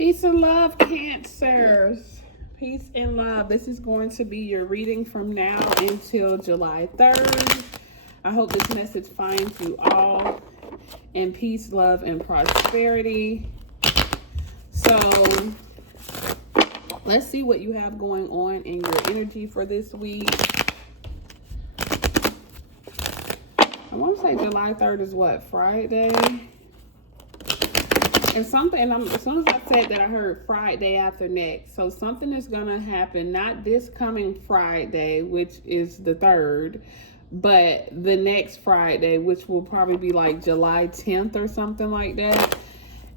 Peace and love, Cancers. Peace and love. This is going to be your reading from now until July 3rd. I hope this message finds you all in peace, love, and prosperity. So let's see what you have going on in your energy for this week. I want to say July 3rd is what? Friday? And something, as soon as I said that, I heard Friday after next. So something is going to happen, not this coming Friday, which is the 3rd, but the next Friday, which will probably be like July 10th or something like that.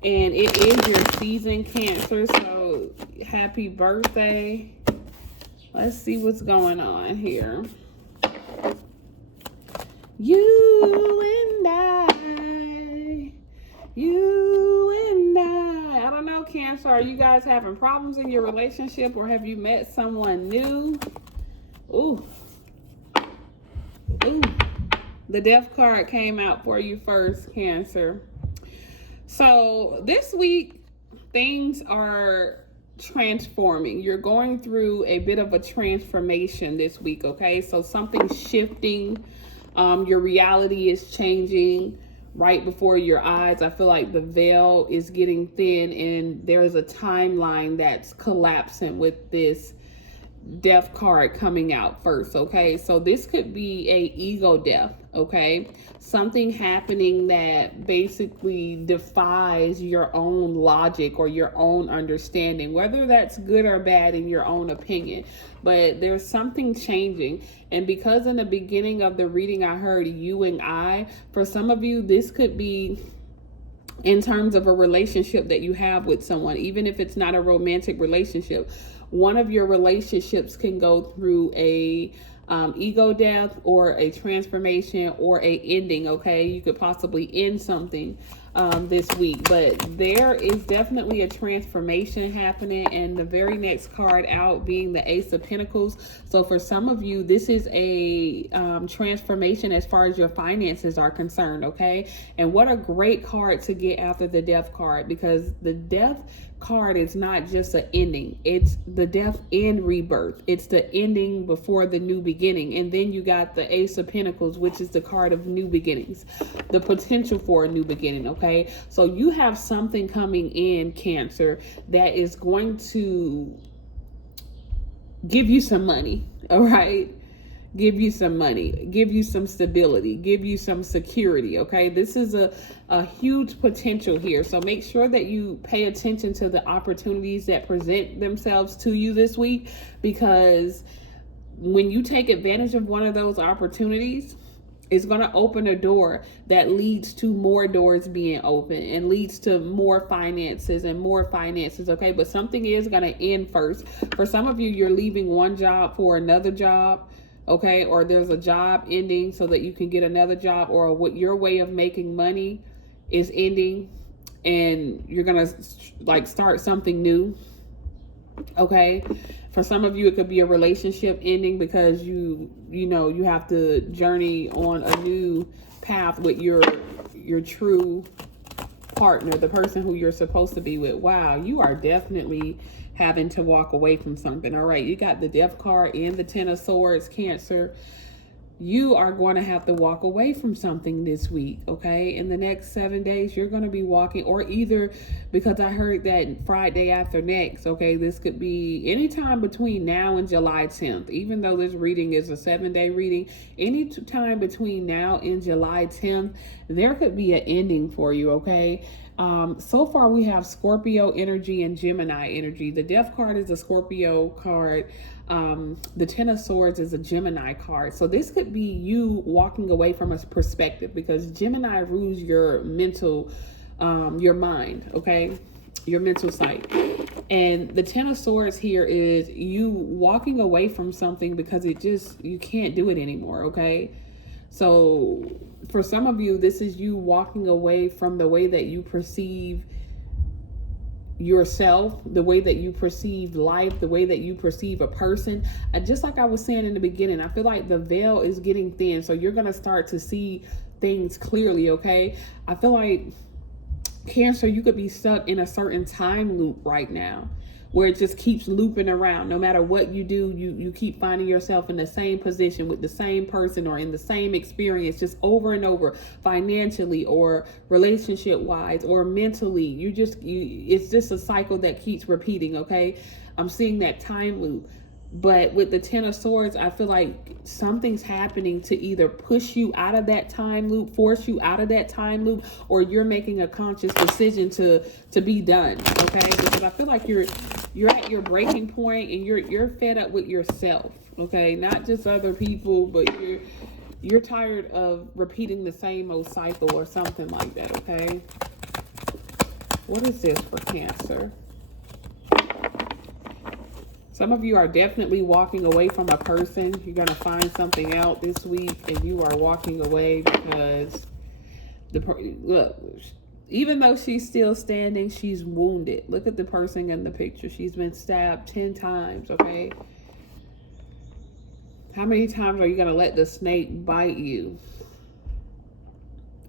And it is your season, Cancer, so happy birthday. Let's see what's going on here. You and I. I don't know, Cancer, are you guys having problems in your relationship, or have you met someone new? Ooh. The Death card came out for you first, Cancer. So this week, things are transforming. You're going through a bit of a transformation this week, okay? So something's shifting. Your reality is changing right before your eyes. I feel like the veil is getting thin, and there's a timeline that's collapsing with this Death card coming out first, okay? So this could be a ego death, okay? Something happening that basically defies your own logic or your own understanding, whether that's good or bad in your own opinion. But there's something changing. And because in the beginning of the reading I heard you and I, for some of you, this could be in terms of a relationship that you have with someone, even if it's not a romantic relationship. One of your relationships can go through a ego death or a transformation or a ending, okay? You could possibly end something this week, but there is definitely a transformation happening, and the very next card out being the Ace of Pentacles. So for some of you, this is a transformation as far as your finances are concerned, okay? And what a great card to get after the Death card, because the Death card is not just an ending, it's the death and rebirth. It's the ending before the new beginning. And then you got the Ace of Pentacles, which is the card of new beginnings, the potential for a new beginning, okay? So you have something coming in, Cancer, that is going to give you some money, all right? Give you some money, give you some stability, give you some security, okay? This is a huge potential here. So make sure that you pay attention to the opportunities that present themselves to you this week, because when you take advantage of one of those opportunities, it's going to open a door that leads to more doors being open and leads to more finances and more finances, okay? But something is going to end first. For some of you, you're leaving one job for another job, okay? Or there's a job ending so that you can get another job, or what your way of making money is ending and you're gonna like start something new, okay? For some of you, it could be a relationship ending because you have to journey on a new path with your true partner, the person who you're supposed to be with. Wow, you are definitely having to walk away from something. All right, you got the Death card and the Ten of Swords, Cancer. You are going to have to walk away from something this week, okay? In the next 7 days, you're going to be walking, or either, because I heard that Friday after next, okay? This could be anytime between now and July 10th. Even though this reading is a 7-day reading, any time between now and July 10th, there could be an ending for you, okay? So far we have Scorpio energy and Gemini energy. The Death card is a Scorpio card. The Ten of Swords is a Gemini card. So this could be you walking away from a perspective, because Gemini rules your mental, your mind, okay? Your mental sight. And the Ten of Swords here is you walking away from something because you can't do it anymore, okay? So for some of you, this is you walking away from the way that you perceive yourself, the way that you perceive life, the way that you perceive a person. And just like I was saying in the beginning, I feel like the veil is getting thin. So you're going to start to see things clearly, okay? I feel like Cancer, you could be stuck in a certain time loop right now where it just keeps looping around. No matter what you do, you keep finding yourself in the same position with the same person or in the same experience just over and over, financially or relationship wise or mentally. It's just a cycle that keeps repeating, okay? I'm seeing that time loop. But with the Ten of Swords, I feel like something's happening to either push you out of that time loop, force you out of that time loop, or you're making a conscious decision to be done. Okay, because I feel like you're at your breaking point and you're fed up with yourself. Okay, not just other people, but you're tired of repeating the same old cycle or something like that. Okay, what is this for Cancer? Some of you are definitely walking away from a person. You're going to find something out this week and you are walking away because look, even though she's still standing, she's wounded. Look at the person in the picture. She's been stabbed 10 times, okay? How many times are you going to let the snake bite you?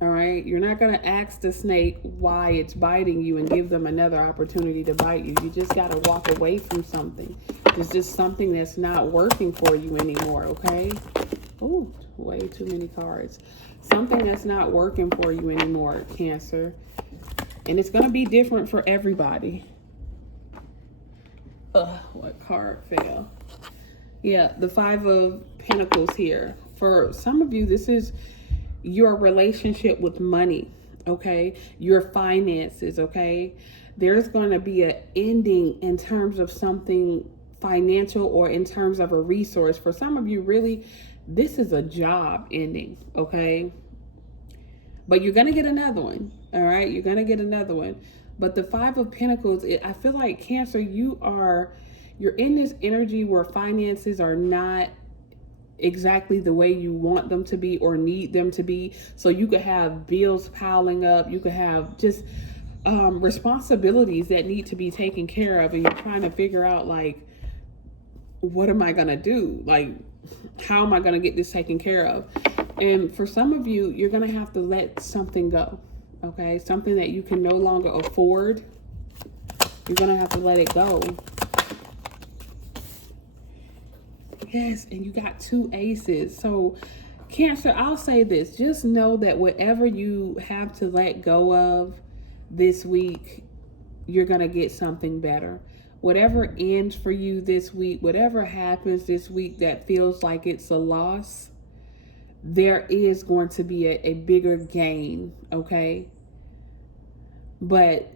All right, you're not going to ask the snake why it's biting you and give them another opportunity to bite you. You just got to walk away from something. It's just something that's not working for you anymore, okay? Oh, way too many cards. Something that's not working for you anymore, Cancer. And it's going to be different for everybody. What card fell? Yeah, the Five of Pentacles here. For some of you, this is your relationship with money, okay? Your finances, okay? There's going to be an ending in terms of something financial or in terms of a resource. For some of you, really, this is a job ending, okay? But you're going to get another one, all right? You're going to get another one. But the Five of Pentacles, I feel like Cancer, you're in this energy where finances are not exactly the way you want them to be or need them to be. So you could have bills piling up. You could have just responsibilities that need to be taken care of. And you're trying to figure out, like, what am I going to do? Like, how am I going to get this taken care of? And for some of you, you're going to have to let something go. Okay. Something that you can no longer afford. You're going to have to let it go. Yes, and you got 2 aces. So, Cancer, I'll say this. Just know that whatever you have to let go of this week, you're going to get something better. Whatever ends for you this week, whatever happens this week that feels like it's a loss, there is going to be a bigger gain, okay? But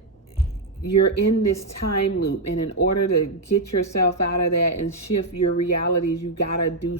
you're in this time loop, and in order to get yourself out of that and shift your realities, you gotta do